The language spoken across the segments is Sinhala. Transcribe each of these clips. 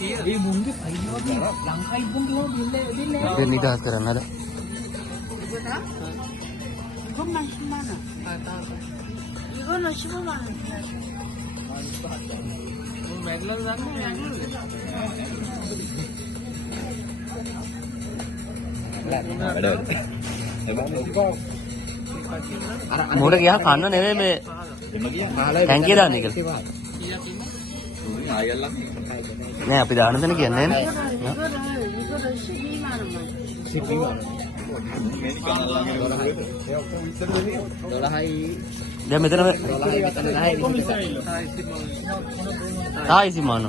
ඒ මුංගේ අයියෝ වගේ ලංකාවේ ඉබ්බුන්ගේ දෙන්නේ දෙන්න නිදහස් කරන්න අර. 이것만 10만 원. 이거는 15만 원. මැග්ලර් මොඩ ගියා කන්න නෙවෙයි මේ ටැංකිය දාන්නේ කියලා. නෑ අපි දාන දෙන කියන්නේ නෑ. 이거를 12만 원만. 12만 원. දැන් මෙතන තායිසි මාන.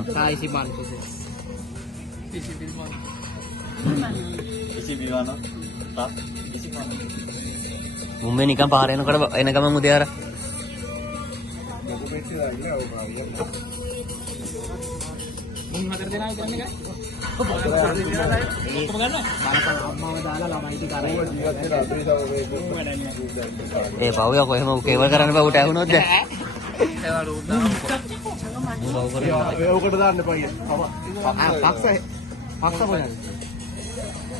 මුම්බේ නිකන් පාර එනකොට එන ගමන් උදේ අර මුන් හතර දෙනා කරන්නේ කයි? ඔක්කොම ගන්න. අම්මාව දාලා ළමයි ටික අරගෙන ඒ පවුය කොහෙම කේවල් කරන්න බෑ උට ඇහුනොත් දැන්. ඒවා රූට් දාන්න. ඒකට දාන්න එපා කිය. පක්ෂ බලන්න.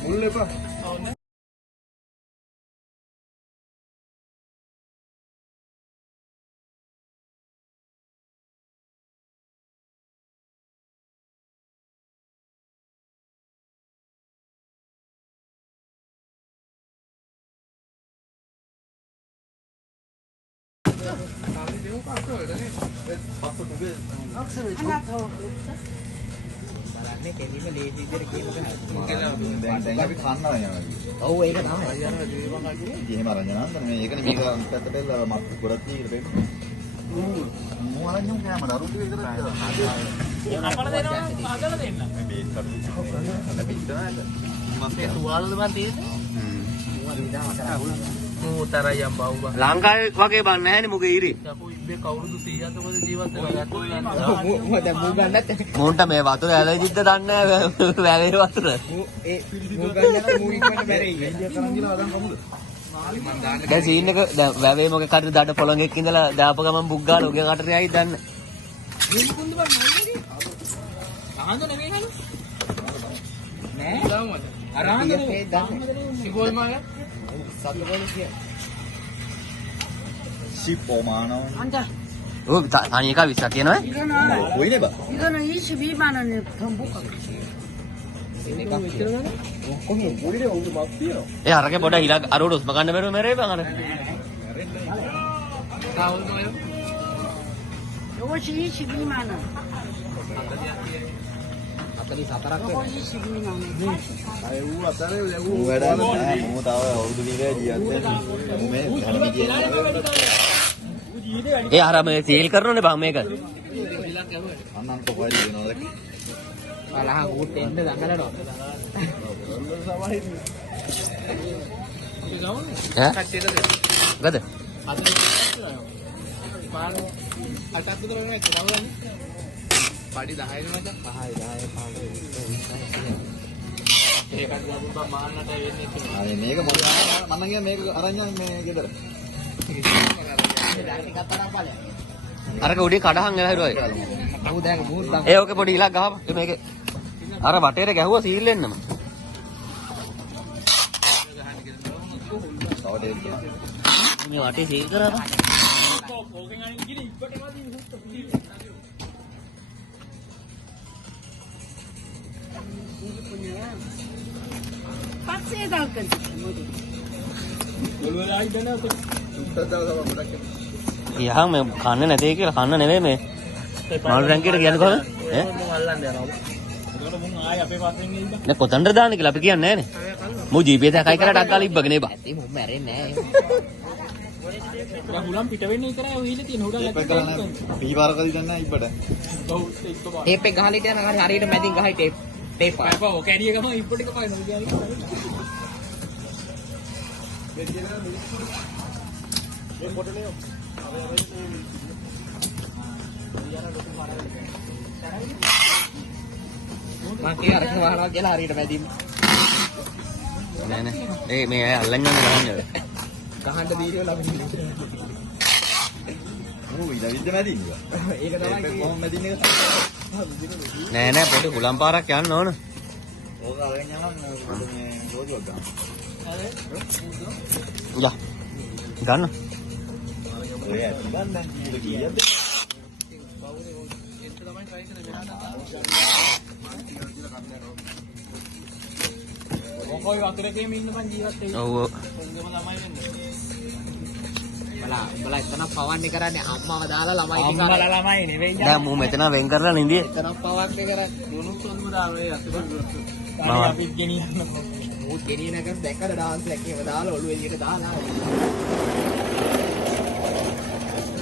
මුල් එපා. 하나 더. බලන්නේ කෙලින්ම ලේසි විදිහට කියමු දැන් අපි කන්නවා යනවා. ඔව් ඒක තමයි. එහෙම අරන් යනවා. මේ ඒකනේ මේක පැත්තට එල්ල මත් ගොඩක් දීලා බෙන්න. මූ අරන් යමු කැමර අරුත් විතර දාලා. අපල දෙනවා අදලා දෙන්න. මේ බේස් කරු. අන්න පිටනද? මේ තුවාලද මන් තියෙන්නේ? මූතරයම් බවුවා. ලංකාවේ වගේ බන් නැහැනේ මුගේ ඉරි. අපෝ ඉබ්බේ කවුරුදු 100ක් මොකද ජීවත් වෙනවා. මූ දැන් මූ ගන්නත් මොන්ට මේ වතුර ඇලර්ජික්ද දන්නේ නැහැ වැවේ වතුර. මූ ගන්නත් මූ ඉක්මනට බැරෙයි. ඉන්දියා කරන් ගිහලා අදන් කමුද? දැන් සීන් එක දැන් වැවේ මොකක් හරි දඩ පොළොංගෙක් ඉඳලා දාපු ගමන් බුක් ගාලා උගේ කටට යයි දන්නේ. මේ කුඳ බං නන්නේ. ආන්ද නෙමෙයි නේද? නෑ. දාමද? අරාන්ද නෙමෙයි. සිගෝල් මාය. සද්දවල කිය. ශිපෝමානෝ. 앉아. ඔව් තනි එක 20ක් කියනවා. කොයිනේ බා? 이거는 22만 원에 더 못 가. උඩිනේ උඩ මත් තියෙනවා. ඒ අරගේ පොඩ හිලා අරෝඩ උස්ම ගන්න බැරුව මැරෙයි බං අර. කාවුල් නෝය. 요것이 22만 원. 44ක් 요거 22만 원. අය ඌ අතරේ මූ වැඩ නැහැ. මූ තව අවුරුදු කීයක ජීවත් වෙන්නේ. මූ මේ ධර්ම විදියට. ඒ අර මේ සීල් කරනෝනේ බං මේක. අන්නන් කොහොමද වෙනවද? බලහ ඌට එන්න දඟලනවා. ඈ? කට්ටියට දෙන්න. ගද? පාන අටක් විතර වෙනවා ඒක නවලන්නේ. පඩි 10 වෙනවද? 10 ඒකට ගියා මාන්නට වෙන්නේ කියලා. අනේ මේක මම කිය මේක අරන් යන්න මේ ගෙදර. අරක උඩේ කඩහන් එලා හිරුවයි. අහු දැන් බූත් බං. ඒ ඔකේ පොඩි ඉලක් ගහපන්. මේක අර වටේට ගැහුවා සීල් වෙන්නම. තව දෙයක්. මේ වටේ සීල් කරා. ඕකෙන් අනිත් ගිහින් ඉක්කට එනවා 박스에 담을 건지 뭐지? යහන් මේ කන්නේ නැtei කියලා කන්න නෙවෙයි මේ. මල් රැංකියට කියන්නේ කොහොමද? ඈ? මල්ලන්න යනවා. ඒකට මුන් ආයේ අපේ පස්සෙන් ගිහින් නේ කොතනද දාන්නේ කියලා අපි කියන්නේ නැහනේ. මු GPS එකයි කරලා ටක් ගාලා ඉබ්බගෙන බා. ඇයි මුන් මැරෙන්නේ නැහැ. හුලම් පිට වෙන්නේ විතරයි ඔය හිලේ තියෙන හුඩල් ඒක කරලා පීපාරකදී දැන් නැහැ ඉබ්බට. ඔව් ඒක බා. ටේප් එක ගහලා ඉතින් හරියට මැදින් ගහයි ටේප් ආ. ඔව් කැඩිය ගම ඉබ්බට එක පායනවා කියන්නේ. මං කිය අර වහනවා කියලා හරියට මැදින්. නෑ නෑ. ඒ මේ අය අල්ලන් යන්න ගහන්නේ. ගහන්න දීලා ලබන්නේ. මූ විද මැදින්. ඒක තමයි කොහොම මැදින් එක? නෑ නෑ පොඩි හුලම් පාරක් යන්න ඕන. ඕක අරගෙන යනවා මේ රෝදුවක් ගන්න. යා. ගන්න. ඔය ඇති ගන්න කීයද? මොකෝයි වතුරේම ඉන්න මං ජීවත් වෙන්නේ. ඔව්. හොඳම ළමයි වෙන්නේ. බලා එතන පවන්නේ කරන්නේ අම්මව දාලා ළමයි ටික අම්මලා ළමයි නෙවෙයි. දැන් මූ මෙතන වෙන් කරලා නින්දියේ. එතන පවන්නේ කරන්නේ දුනුත් සොන්ම දාලා ඒ අතට. මම අපි ගෙනියන්න. මොකද ගෙනියනකම් දැක්කද ඩාන්ස් එකක් එහෙම දාලා ඔළුව එළියට දාලා.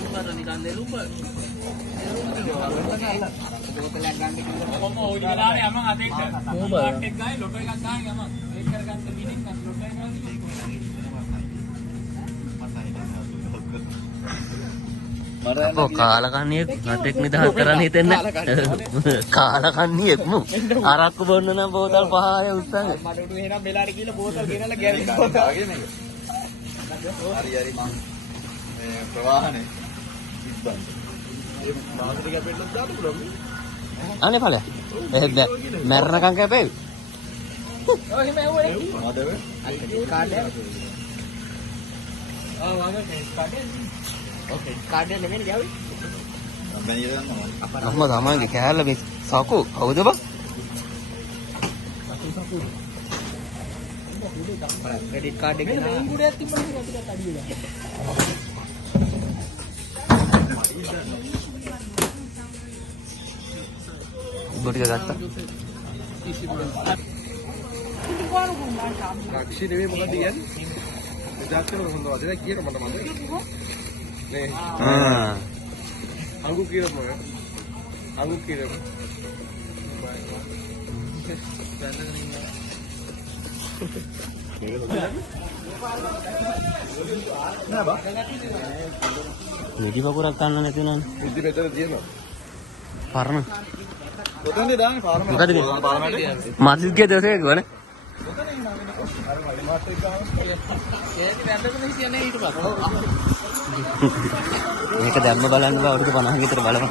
උඹට නිකන් දෙලුප. බෝතලයක් ගන්න කිව්වම කොහොම ওই දිලානේ යමන් අතේට. මොබාට් එක ගායි ලොටෝ එකක් ගායි යමන්. ඒක කරගන්න මිනික් නම් ලොටෝ එකක් ගායි. අපෝ කාලකන්ණියෙක් මතෙක් නිදහස් කරන්න හිතෙන්නේ කාලකන්ණියෙක් මු අරක්කු බොන්න නම් බෝතල් 5 උස්සන්නේ මඩ උඩු එහෙනම් මෙලාට කියලා බෝතල් ගෙනල්ලා ගෑවි. ආගේ මේක. හරි හරි මං මේ ප්‍රවාහනේ ඉබ්බන්. ඒ මාසෙට කැපෙන්නත් දාන්න පුළුවන්. අනේ ඵලය එහෙත් මැරණකම් කැපෙවි ඔය එහෙම ඇහුවනේ. මොකද වේ? කාඩ් එක. වාගේ කාඩ් එක. ඔකේ කාඩ් එක නෙමෙයි ගාවි. මම බැනිය දන්නවා. අම්මා තමන්ගේ කෑල්ල මේ සකු කවුද බං ක්‍රෙඩිට් කාඩ් එක නා. මෙන්න ගුඩයක් තිබ්බනේ ටිකක් අඩිය ගන්න. ගොටික ගත්තා රක්ෂි නෙවෙයි මොකද කියන්නේ? එදාට හොඳ වදේ කියන මට මතකයි. නේ අඟු කියලා මොකද? අඟු කියලා. නෑ බා. නිදි වකුරක් ගන්න නැති නේද ඉදි මෙතන තියෙනවා. පරණ කොතනද දාන්නේ පාරම? මොකද මාසික දවසේ ගවනේ මේක දැම්ම බලන්න බා අවුරුදු 50 විතර බලමු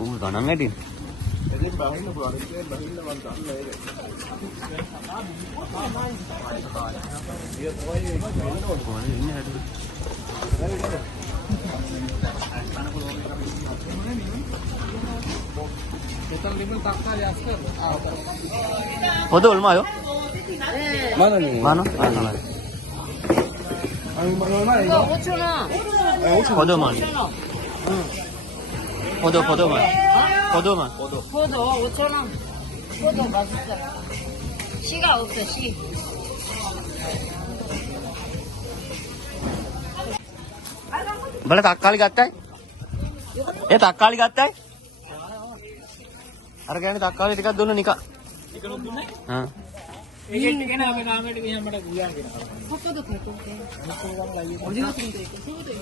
ඌ ගණන් නැටින් එදින් බහින්න පුළුවන්. ඉතින් බහින්න මම දන්නේ Foto ulma yo. Mana nih? Mana? 이거 5,000원. Foto mana? Foto mana? Foto mana? 포도 5,000원. 포도 맛있어. 씨가 없어, 씨. බල තක්කාලි ගත්තයි? ඒ තක්කාලි ගත්තයි? අර ගෑනේ තක්කාලි ටිකක් දුන්න නිකන්. ටිකක් දුන්නේ? හා. ඒකෙත් ගෙන අපේ කාමරේට ගියාම මට ගියා කියලා. 포도도 갖고 올게. 어디 갔다 온대?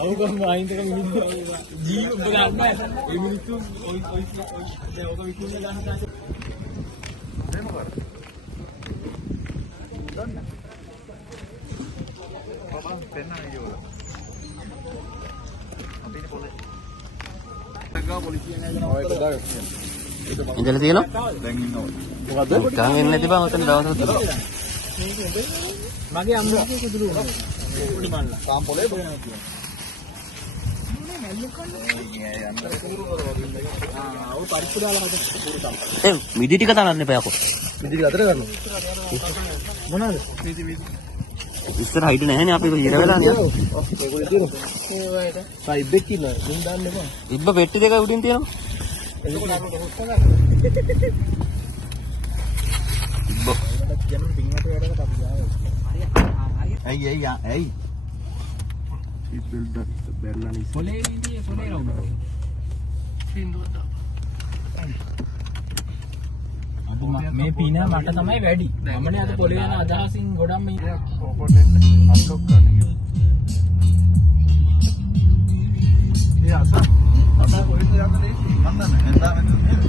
අවුගම අයින්දක මිනිස්සු ජීව බලන්න ඒ මිනිස්සු ඔය දැන් ඔක විකුණන ගන්න කාසේ දෙන්න කර. දන්න. පපන් පෙන්නන්නේ ජෝල. අපිට පොලේ. ගා පොලිසිය නේද? ඔය කඩාව. ඉඳලා තියෙනවා? දැන් ඉන්නවා. මොකද? උටන් එන්නේ නැති බං ඔතන දවසක් තිබ්බා. මගේ අම්මගේ කුදුරු පොඩි මල්ලා සාම් පොලේ බෝ. ඔය පරිප්පු දාලා මට පුරු තමයි. ඒ මිදි ටික තනන්න එපා යකෝ. ඉදිරි අතර කරනවා. මොනවාද? ඉස්සර හයිට නැහැනේ අපි හිර වෙලා නේද? ඒගොල්ලෝ තියෙනවා. ඒ වයිද? සයිබ් එකක් ඉන්නවා. මින් දාන්න එපා. ඉබ්බ පෙට්ටි දෙක උඩින් තියෙනවා. ඒක නමුත් හොස්ස ගන්න. ඉබ්බ. කියන්න පින්හට වැඩකට අපි ආවේ. ඇයි සීට් බෙල්ට් බැලලා පොලේ ඉන්නේ පොලේ රවුම. අද මේ පින මට තමයි වැඩි. මමනේ අද පොලේ යන අදහසින් ගොඩක් මේ කොපොටෙන් අන්ලොක් කරන්න. ඒ අසා කොහෙද යන්නේ? මන් දන්නේ. එන්දා මෙතන නේද?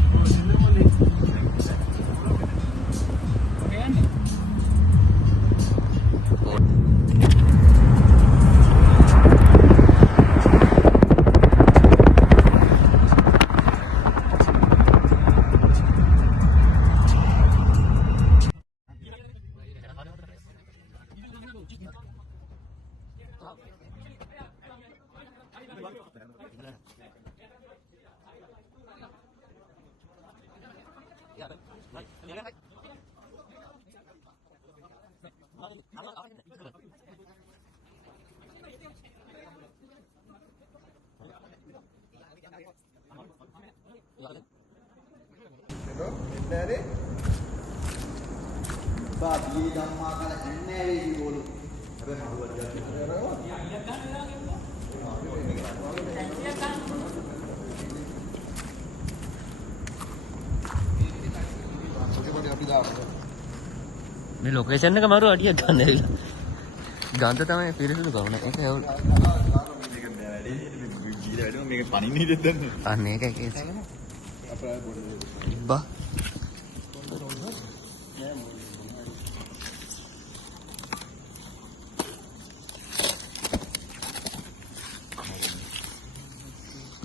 Babi damma kala enne wei bolu. Habe maru මේ ලොකේෂන් එක මරු අඩියක් ගන්න ඇවිල්ලා. ගන්ත තමයි පිරිසිදු කරන එක ඇවුල්. මේක පණින්නේ දෙන්න. අන්න ඒකයි කේස්. බා.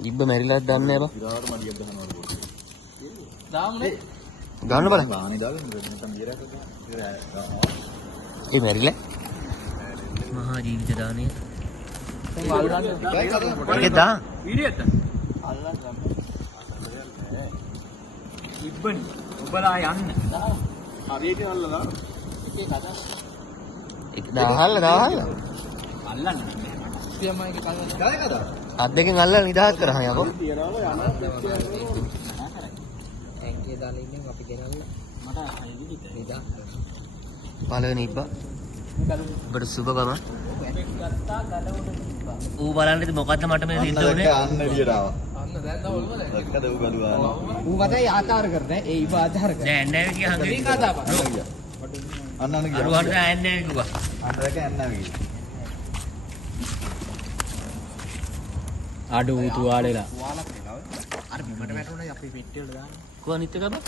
ඉබ්බ මැරිලාද දන්නේ නැහැ බා. ඉරාට මඩියක් ගහනවා පොඩි. දාමුනේ. ගන්න බලන්න. බාහනේ දාගෙන නැත්නම් ගියරක් ගන්න. ඒ මැරිලා. මහා ජීවිත දාණය. ඒක දා. වීඩියෝ එක අල්ලන්න. ඉබ්බනි ඔබලා යන්න හරියට අල්ලලා ඒකේ කතා. ඒක දාහල්ලා. අල්ලන්න සියමයි කතා. ගාය කතා. අත් දෙකෙන් අල්ලලා නිදහස් කරහන් යකෝ. තියනවා යනවා ඇංගේ දාලා ඉන්නේ අපි ගෙනල්ලා. මට ඉදිරියට නිදා. පළවෙනි ඉබ්බා. ඔබට සුබ ගම. ගත්තා ගඩ උඩ තිබ්බා. ඌ බලන්න ඉතින් මොකද්ද මට මේ සිද්ධ උනේ? අන්න එළියට ආවා. අන්න දැන් තව ඔළුවද? දැක්කද ඌ ගලුවා. ඌ කතායි ආතාර කරන්නේ. ඒ ඉබ ආතාර කරන්නේ. නෑ නෑ කිය හංගෙ. මේ කතා බා. අන්න අන්න ගියා. අරුවට නෑ නෑ කිව්වා. අන්න දැක යන්න ගියා. අඩු තුවාලෙලා අර බිමට වැටුණා අපි පෙට්ටිය වල දාන්න. කො අනිත් එක බා?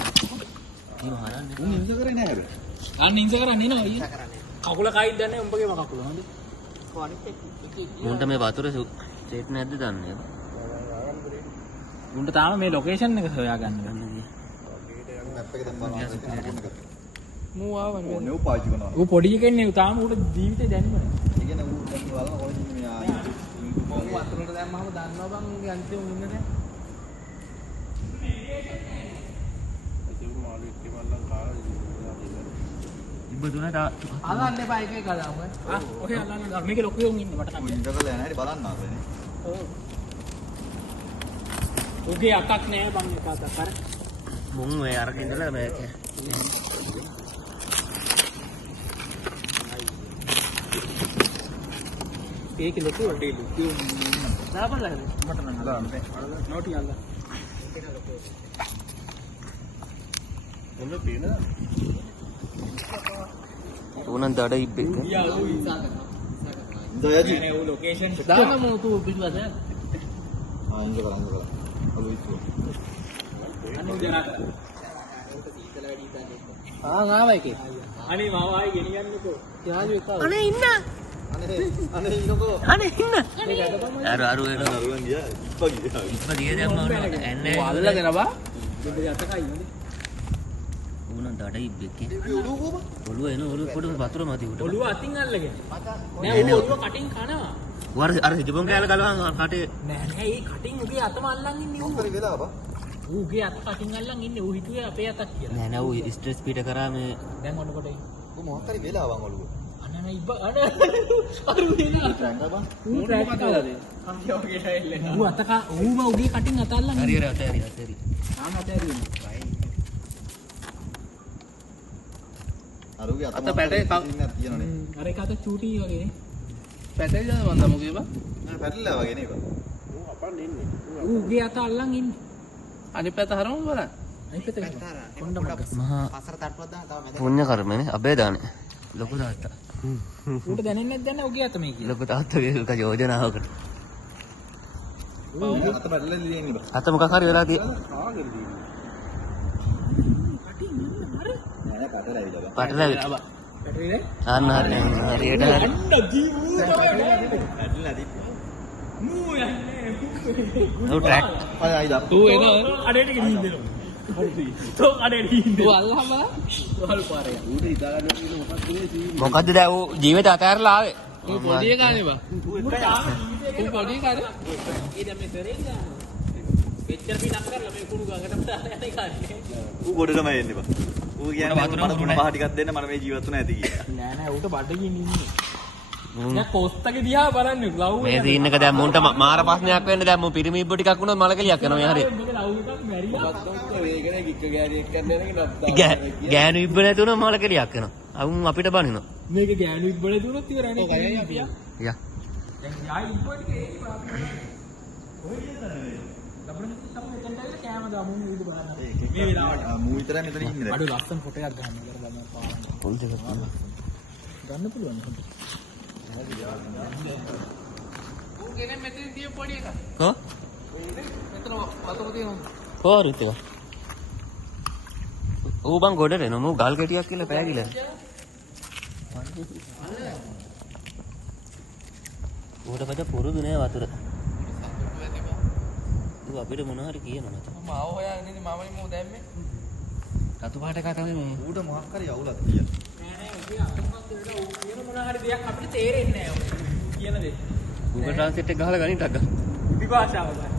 නිව හරන්නේ. ඌ නින්ජ කරේ නෑ හැබැයි. අන්න ඉන්ස කරන්නේ නෝ අයියා කරන්නේ. කකුල කයිද දන්නේ උඹගේම කකුල හොඳ කොහොමද එක මුන්ට මේ වතුර සේට් නැද්ද දන්නේ. උන්ට තාම මේ ලොකේෂන් එක හොයාගන්න බැහැ මැප් එක දැන් බලන්න. මූ ආවනේ. ඕනේ ඌ පාවිච්චි කරනවා. ඌ පොඩි එකෙන්නේ ඌ තාම ඌට ජීවිතේ දැනෙන්නේ ඒ කියන්නේ ඌ දැන් බලන කොහෙද මේ ආයේ. මූ වතුරට දැම්මම දන්නවා බං උගේ අන්තිම මුන්න දැන්. ඉබ්බ දුනා තා. අල්ලන්න එපා එකේ කතාව. ඔහේ අල්ලන්න දා මේකේ ලොකු යෝන් ඉන්නේ මට ඌ නම් නින්ජ කරලා යන හැටි බලන්න ආසනේ. ඌගේ අතක් නෑ බං එක අතක් අර මුන් ඔය අරගෙන ඉඳලා මේක. ඒකේ ලොකු වඩේ ලොකු දාපල්ලා මට නම් අල්ලන්න නෝටි අල්ලන්න මොන පේන උනන් දඩ ඉබ්බෙක්. යා ඌ ඉසා කරනවා. දයජි. නේ ඌ ලොකේෂන් දාන්න මූ තු පිටුවද? ආ නින්ජ කරා නින්ජ කරා. අලු ඉස්සුව. අනේ දෙනා සීතල වැඩි ඉඳන්. ආව එකේ. අනේ මාව ආයි ගෙනියන්නකෝ යාළු එක. අනේ ඉන්න. අනේ ඉන්නකෝ. අනේ ඉන්න. අරු වෙන. නරුවන් ගියා. ඉප්පා ගියා. ඉබ්බ දිය දැම්ම එන්නේ. අල්ලගෙන බා. දෙන්න අතකයි ඉන්නේ උනන් දඩ ඉබ්බෙක්. ඔළුව කොහොම? ඔළුව එන ඔළුව පොඩි වතුර මත උඩ. ඔළුව අතින් අල්ලගෙන නෑ, නෑ නෑ. ඌ ඔළුව කටින් කනවා වර අර හිටපොන් කෑල්ල ගලවන් කටේ. නෑ නෑ ඒ කටින් උගේ අතම අල්ලන් ඉන්නේ ඌ හරි වෙලා බා. ඌගේ අත කටින් අල්ලන් ඉන්නේ ඌ හිතුවේ අපේ අතක් කියලා නෑ නෑ ඌ ස්ට්‍රෙස් පිට කරා මේ දැන් ඔන්නකොට ඌ මොකක් හරි වෙලා වන් ඔළුව. අනන ඉබ්බ අර අරු වෙනවා ට්‍රැන්කර් බා. ඌ ට්‍රැක් කළාද අන්තිමගේ ටයිල් එක ඌ අතක ඌම උගේ කටින් අත අල්ලන් හරි හරි අතේ හරි. ආම අතෑරියෙන්නේ අරුගේ අත පැටේ කක්. ඉන්නක් තියෙනනේ. අර එක අත චූටි වගේ නේ පැටලි දාන මන්ද මොකේ බා? නෑ පැටලලා වගේ නේද? ඌ අපන් ඉන්නේ ඌ උගේ අත අල්ලන් ඉන්නේ අනිත් පැත්ත හරවමු බලන්න. අනිත් පැත්තට කොණ්ඩ මග්ග මහා පසර තට්ටුවක් දාන්න තව මැද. පුණ්‍ය කර්මනේ අබේ දානේ. ලොකු තාත්තා. ඌට දැනෙන්නේ නැද්ද දැන් උගේ අත මේ කියලා ලොකු තාත්තගේ එක යෝජනාවකට. අත පැටලලා දින්නේ බා. අත මොකක් හරි වෙලා තියෙ. කාගෙන් දීන්නේ නෑ පැටලලා ඉලා බා. පටලැවි. පැටරිනේ අන්න හරි හරියට හරි. අන්න දී ඌ තමයි පැටලලා දිප්පා. මූ යන්නේ ඔව් ට්‍රැක්. ආයි දා. ඌ එන අඩේට ගෙනින් දෙනවා තෝ අඩේට ගෙනින් ඌ දෙනවා අල්ලහම වහල් පාරේ ඌට හිතාගන්න තියෙන මොකක්ද මේ සීන් මොකද්ද දැන් ඌ ජීවිත අතහැරලා ආවේ? ඌ පොඩි එකානේ බා. ඌ පොඩි එකානේ. ඒ දැන් මේ කරේ මෙච්චර පිටක් කරලා මේ කුණු ගඟට දාලා යන්නේ කාන්නේ ඌ ගොඩ තමයි එන්නේ බා. ඌ ඌ කියන්නේ මට තුන පහ ටිකක් දෙන්න මම මේ ජීවත් වෙන්න ඇති කියලා. නෑ නෑ ඌට බඩගින්න ඉන්නේ. දැන් කොස්තගේ දිහා බලන්න ලව් මේ සීන් එක දැන් මුන්ට මාර ප්‍රශ්නයක් වෙන්න දැන් මු පිරිමිබ්බ ටිකක් වුණොත් මලකලියක් යනවා මේ හරිය. මොකද ලව් එකක් මැරියා. වේගනේ කික්ක ගෑරියක් කරන්න නැත්නම් ගෑනු ඉබ්බ නැති වුණොත් මලකලියක් යනවා. අවුන් අපිට බනිනවා. මේක ගෑනු ඉබ්බල දුනොත් ඉවරයි නේ. කයයි අපියා. යා. දැන් යායි ඉබ්බට ඒකේ ප්‍රාබ්ලම්. ඔය කියන්නේ. ලබන තමයි එතනට ඇවිල්ලා කැම දාමු ඊට බලන්න. මේ වෙලාවට මූ විතරයි මෙතන ඉන්නේ. අඩු ලස්සන ෆොටෝ එකක් ගන්න කියලා ගන්න පාරක්. පොල් දෙකක් තියෙනවා. ගන්න පුළුවන්. උන් ගෙනේ මෙතන තිය පොඩි එකක්. කො? මෙතන වතුර තියෙනවා. කොහොරුත් එක. ඌ බං ගොඩට එනවා. මූ ගල් කෙටියක් කියලා පෑගිලා. ඌට පද පුරුදු නෑ වතුර. ඌ අපිට මොන හරි කියනවා නැත. මාව හොයාගෙන ඉන්නේ මමනේ මෝ දැම්මේ. රතු පාට එකක් තමයි මේ. ඌට මොකක් හරි අවුලක් කියලා. නෑ නෑ ඌ කියන මොන හරි දෙයක් අපිට තේරෙන්නේ නෑ කියන දේ. Google Translate එක ගහලා ගනින් ටක් ගන්න. විභාෂාව ගන්න.